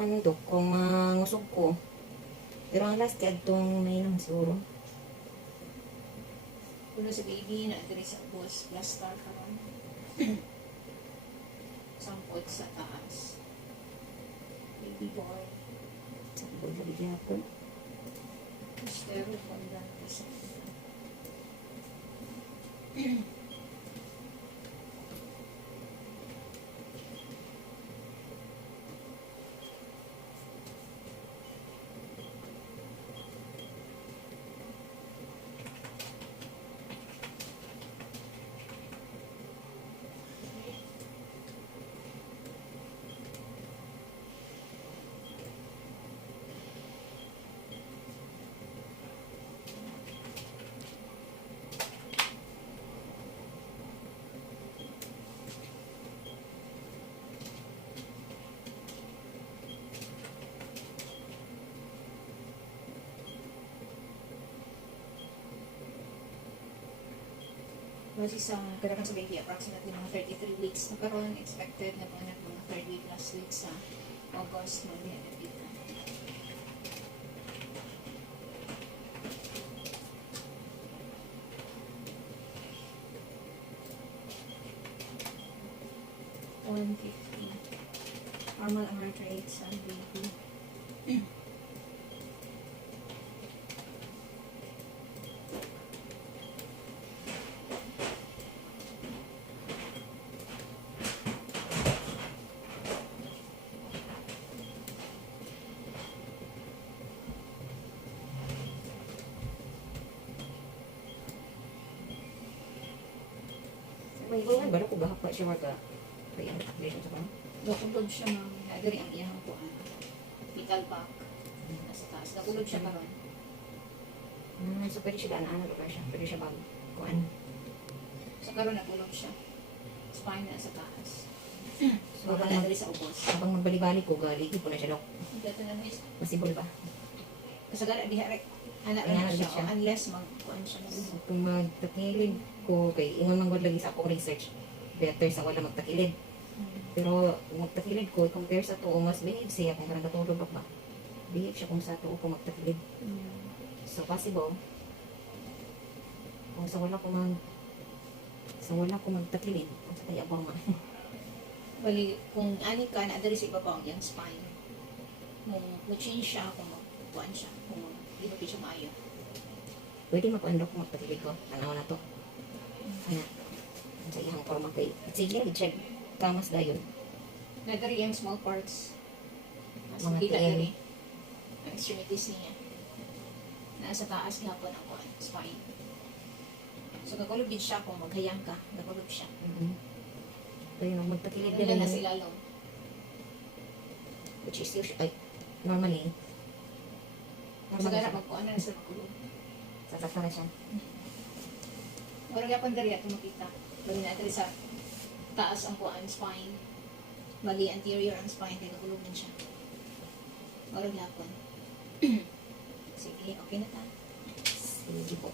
ano to, kung mangusog ko. Pero ang last kaya itong may nang siguro. Kuno sa baby na diri sa boss plaster karon. Sampot sa taas. Baby boy. Sampod sa bigyan ako. Stero fondan sa. Kasi sa kadakan sa baby, approximately mga 33 weeks na karon, expected na po na mga 3rd week last week sa August, mag-diabetes. Normal ang heart rate sa baby. May iwan ba na ko bahak na siya wag kaya application sa kanya. Nakulog siya ng nagari ang iyang kuan. Fetal pack. Nasa taas. Nakulog siya karon. So pwede siya daan, ano ba siya? Pwede siya bag, kuan. Sa karon nakulog siya. Spine na sa taas. So, Wala na dali sa ubos. habang magbalik-balik ko, galigi po na siya, Dok. Dito na miss. Masibol ba? Kasagara diha rek. Anak Ayan, na siya. siya. O, unless mag-kuan siya. So, kung magtakilid ko, kay ingon man gud lagi sa akong research, better sa wala magtakilid. Pero kung magtakilid ko, compare sa tuo, mas behave siya kung parang katulog ba? Behave siya kung sa tuo ko magtakilid. So, possible, kung sa wala ko magtakilid, kung sa kaya ba Bali, kung ani ka, naadari sa iba pa ang iyang spine. Kung change siya, kung mag-kuan siya, kung di ba siya maayo. pwede makuandok kung magtakilid ko. Tanaw na to. Ano? Sa iyang forma kay, sige, i-check. Tamas dayon. Naadari yung small parts. Mas Mga makita tiyan. diri. Ang extremities niya. Nasa taas gapon ang kuan, spine. So, kakulog din siya kung maghayang ka. Kakulog siya. Kaya nung magtakilid Wala na din, sila long. which is usually, ay, normally, Kasagara magkuan na sa makulog. sasakta na siya. Pero gapon diri ato makita. Bali na diri sa taas ang kuan spine. Bali anterior ang spine kay kakulog din siya. Pero gapon. Sige, okay na ta. Sige po.